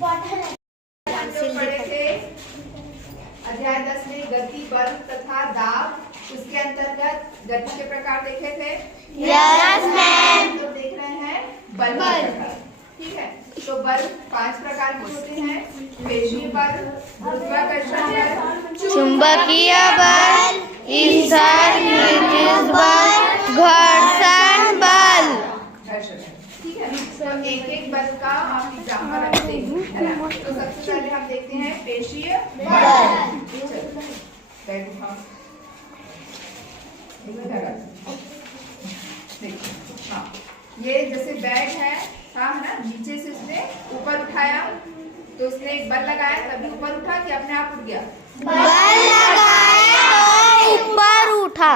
पढ़े थे अध्याय 10 में गति, बल तथा दाब। उसके अंतर्गत गति के प्रकार देखे थे। Yes ma'am. तो देख रहे हैं बल के प्रकार। ठीक है, तो बल 5 प्रकार के होते हैं। पेशीय बल, गुरुत्वाकर्षण बल, चुंबकीय बल, विद्युत बल, घर्षण बल। ठीक है, तो एक एक बल का आप एग्जाम्पल अभी देखते हैं। तो सबसे पहले हम देखते हैं पेशीय हाँ, ये जैसे बैग है था ना, नीचे से उसने ऊपर उठाया तो उसने एक बल लगाया तभी ऊपर उठा कि अपने आप उठ गया? बल लगाया तो ऊपर उठा।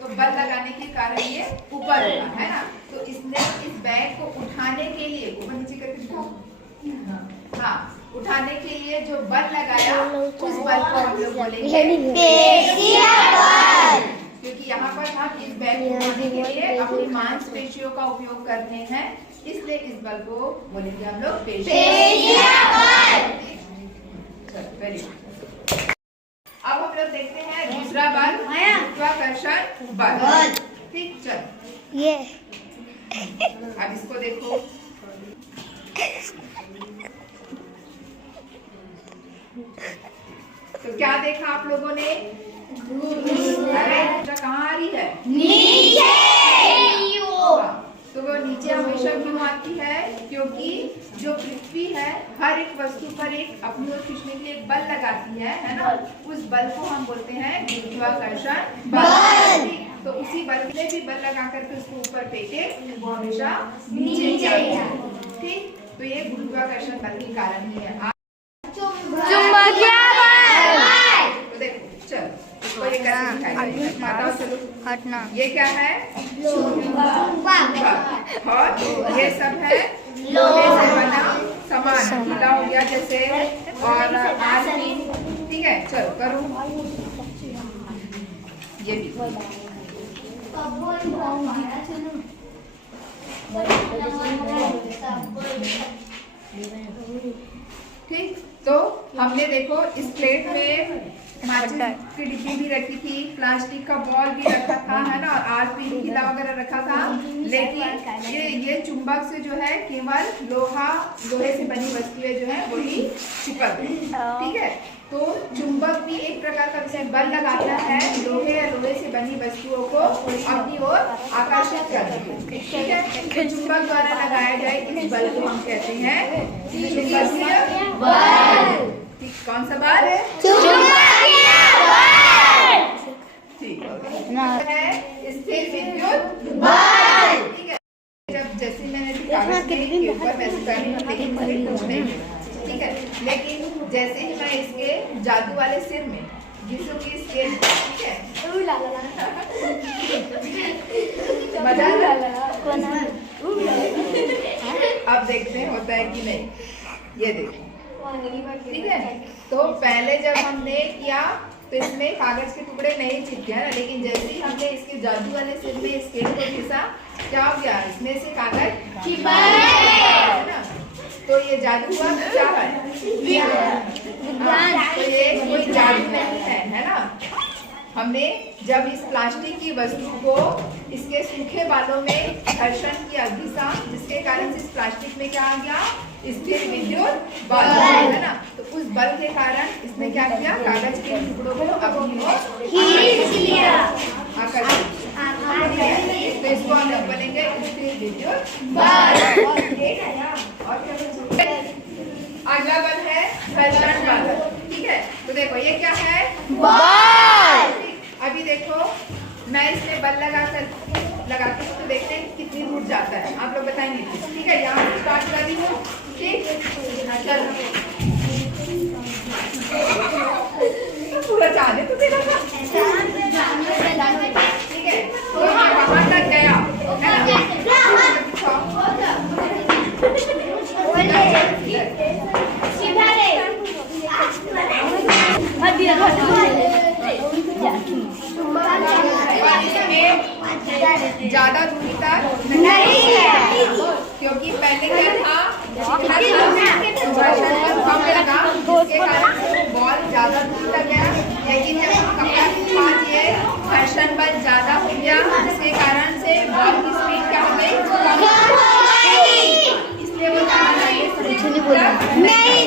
तो बल लगाने के कारण ये ऊपर उठा है ना। तो इसने इस बैग को उठाने के लिए ऊपर नीचे करके उठा। हाँ, उठाने के लिए जो बल लगाया उस बल को हम लोग बोलेंगे पेशीय बल। क्योंकि यहाँ पर हम इस बैग को उठाने के लिए अपनी मांसपेशियों का उपयोग करते हैं, इसलिए इस बल को बोलेंगे हम लोग पेशीय बल। Very good. अब हम लोग देखते हैं दूसरा बल, गुरुत्वाकर्षण बल। ठीक, चल ये अब इसको देखो। तो क्या देखा आप लोगों ने? अरे कहाँ आ रही है? नीचे। तो वो नीचे हमेशा क्यों आती है? क्योंकि जो पृथ्वी है हर एक वस्तु पर एक अपनी ओर खींचने के लिए एक बल लगाती है ना। उस बल को हम बोलते हैं गुरुत्वाकर्षण बल। तो उसी बल के लिए भी बल लगा करके उसको ऊपर फेंके वो हमेशा नीचे जाएगा। ठीक, तो ये गुरुत्वाकर्षण बल के कारण ही है। चुंबकीय बल। तो देखो, चल इसको ये कैसे दिखाएगा? चलो हटना। ये क्या है? और ये सब है लोहे से बना सामान, गीला हो गया जैसे, और आदमी। ठीक है, चलो करो ये भी। ठीक, तो हमने देखो इस प्लेट में माचिस की डिब्बी भी रखी थी, प्लास्टिक का बॉल भी रखा था, है ना, और आरपीन गीला वगैरह रखा था। लेकिन ये चुंबक से जो है केवल लोहे से बनी वस्तुएं जो है वही चिपक गई। ठीक है, तो चुंबक भी एक प्रकार का विषय बल लगाता है लोहे या लोहे से बनी वस्तुओं को अपनी ओर आकर्षित करती है। ठीक है, तो चुंबक द्वारा लगाया जाए इस बल को हम कहते हैं चुंबकीय बल। ठीक, कौन सा बल? चुंबकीय बल। ठीक है, स्थिर विद्युत बल। ठीक है, जब जैसे मैंने कागज के ऊपर वैसे करनी है, लेकिन मुझे कुछ नहीं है। ठीक है, लेकिन जैसे ही मैं इसके जादू वाले सिर में घिसूंगी स्केल, ठीक है, मजा अब देखते हैं होता है कि नहीं। ये देखो, ठीक है, तो पहले जब हमने किया तो इसमें कागज के टुकड़े नहीं चिपके ना, लेकिन जैसे ही हमने इसके जादू वाले सिर में स्केल को घिसा, क्या हो गया? इसमें से कागज चिपक गया। तो ये जादू हुआ क्या है? तो ये कोई जादू नहीं है ना। हमने जब इस प्लास्टिक की वस्तु को इसके सूखे बालों में घर्षण किया, घिसा, जिसके कारण इस प्लास्टिक में क्या आ गया? स्थिर विद्युत बल, है ना। तो उस बल के कारण इसने क्या किया? कागज के टुकड़ों को अपनी ओर खींच लिया, आकर्षित। तो इसको हम लोग बोलेंगे स्थिर विद्युत बल। और क्या? अगला बल है घर्षण बल। ठीक है, तो देखो ये क्या है? बल। अभी देखो मैं इसमें बल लगाती हूँ तो देखते हैं कितनी दूर जाता है। आप लोग बताएंगे। ठीक है, यहाँ से स्टार्ट कर रही हूँ। ठीक, चलो पूरा जाने तो देना था। ठीक है, तो ये वहाँ तक गया ज्यादा दूरी तक नहीं है, क्योंकि पहले क्या था? दिया, जिसके कारण से बॉल की स्पीड क्या हो गई, कम हो गई। इसलिए वो कहा नहीं नहीं